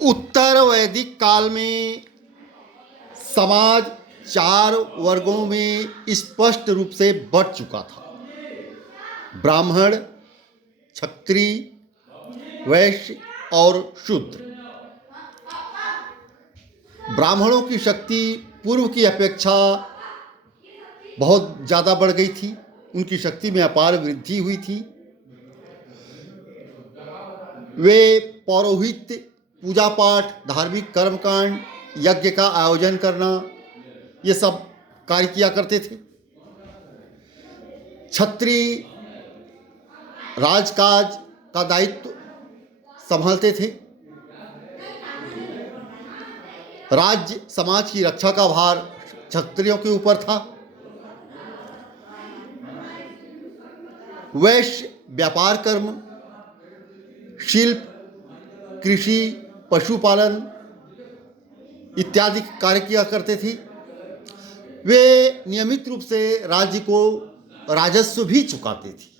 उत्तर वैदिक काल में समाज चार वर्गों में स्पष्ट रूप से बंट चुका था। ब्राह्मण, क्षत्रिय, वैश्य और शूद्र। ब्राह्मणों की शक्ति पूर्व की अपेक्षा बहुत ज़्यादा बढ़ गई थी। उनकी शक्ति में अपार वृद्धि हुई थी। वे पौरोहित्य, पूजा पाठ, धार्मिक कर्मकांड, यज्ञ का आयोजन करना, ये सब कार्य किया करते थे। क्षत्रिय राजकाज का दायित्व संभालते थे। राज्य समाज की रक्षा का भार क्षत्रियों के ऊपर था। वैश्य व्यापार कर्म, शिल्प, कृषि, पशुपालन इत्यादि कार्य किया करते थे। वे नियमित रूप से राज्य को राजस्व भी चुकाते थे।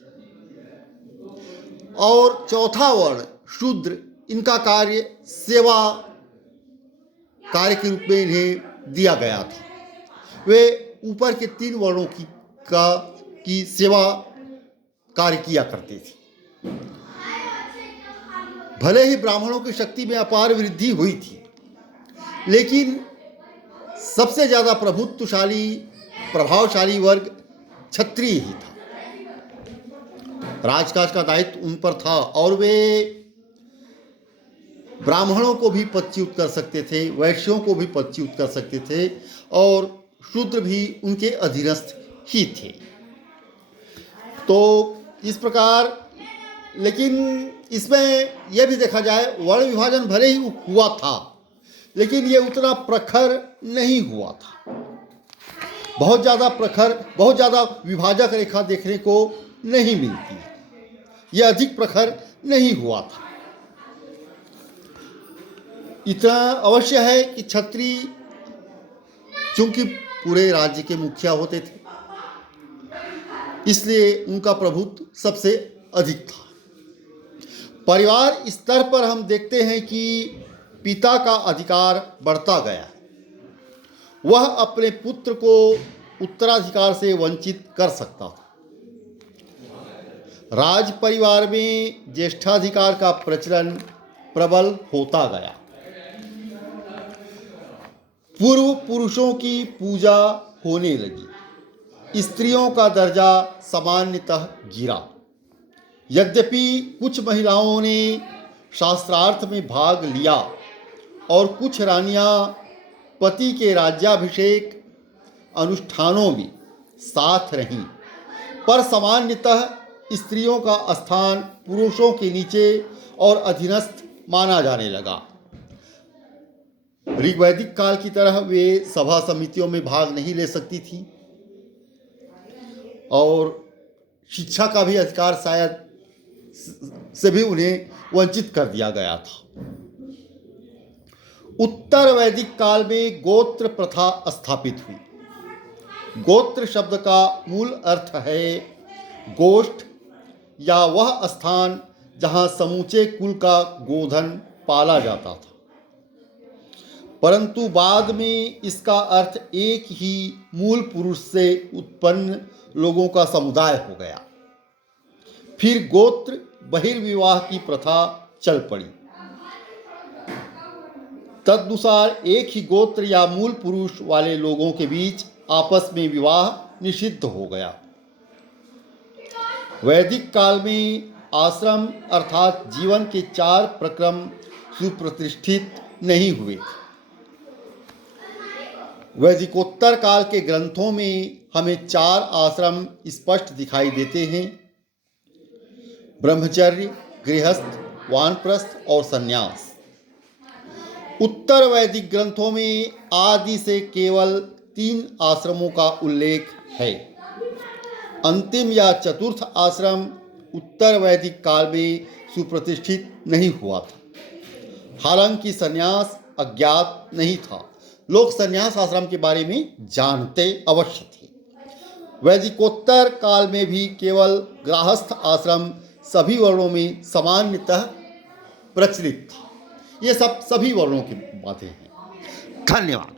और चौथा वर्ण शूद्र, इनका कार्य सेवा कार्य के रूप में इन्हें दिया गया था। वे ऊपर के तीन वर्णों की सेवा कार्य किया करते थे। भले ही ब्राह्मणों की शक्ति में अपार वृद्धि हुई थी, लेकिन सबसे ज़्यादा प्रभावशाली वर्ग क्षत्रिय ही था। राजकाज का दायित्व उन पर था और वे ब्राह्मणों को भी पदच्युत कर सकते थे, वैश्यों को भी पदच्युत कर सकते थे और शूद्र भी उनके अधीनस्थ ही थे। तो इस प्रकार, लेकिन इसमें यह भी देखा जाए, वर्ण विभाजन भले ही हुआ था, लेकिन ये उतना प्रखर नहीं हुआ था। बहुत ज़्यादा विभाजक रेखा देखने को नहीं मिलती। यह अधिक प्रखर नहीं हुआ था। इतना अवश्य है कि क्षत्रिय चूंकि पूरे राज्य के मुखिया होते थे, इसलिए उनका प्रभुत्व सबसे अधिक था। परिवार स्तर पर हम देखते हैं कि पिता का अधिकार बढ़ता गया। वह अपने पुत्र को उत्तराधिकार से वंचित कर सकता था। राज परिवार में ज्येष्ठाधिकार का प्रचलन प्रबल होता गया। पूर्व पुरुषों की पूजा होने लगी। स्त्रियों का दर्जा सामान्यतः गिरा। यद्यपि कुछ महिलाओं ने शास्त्रार्थ में भाग लिया और कुछ रानियां पति के राज्याभिषेक अनुष्ठानों में साथ रहीं, पर सामान्यतः स्त्रियों का स्थान पुरुषों के नीचे और अधीनस्थ माना जाने लगा। ऋग्वैदिक काल की तरह वे सभा समितियों में भाग नहीं ले सकती थी और शिक्षा का भी अधिकार शायद से भी उन्हें वंचित कर दिया गया था। उत्तर वैदिक काल में गोत्र प्रथा स्थापित हुई। गोत्र शब्द का मूल अर्थ है गोष्ठ या वह स्थान जहां समूचे कुल का गोधन पाला जाता था, परंतु बाद में इसका अर्थ एक ही मूल पुरुष से उत्पन्न लोगों का समुदाय हो गया। फिर गोत्र बहिर्विवाह की प्रथा चल पड़ी। तदनुसार एक ही गोत्र या मूल पुरुष वाले लोगों के बीच आपस में विवाह निषिद्ध हो गया। वैदिक काल में आश्रम अर्थात जीवन के 4 प्रक्रम सुप्रतिष्ठित नहीं हुए। वैदिकोत्तर काल के ग्रंथों में हमें 4 आश्रम स्पष्ट दिखाई देते हैं: ब्रह्मचर्य, गृहस्थ, वानप्रस्थ और संन्यास। उत्तर वैदिक ग्रंथों में आदि से केवल 3 आश्रमों का उल्लेख है। अंतिम या चतुर्थ आश्रम उत्तर वैदिक काल में सुप्रतिष्ठित नहीं हुआ था। हालांकि संन्यास अज्ञात नहीं था, लोग संन्यास आश्रम के बारे में जानते अवश्य थे। वैदिकोत्तर काल में भी केवल गृहस्थ आश्रम सभी वर्णों में सामान्यतः प्रचलित था। ये सब सभी वर्णों की बातें हैं। धन्यवाद।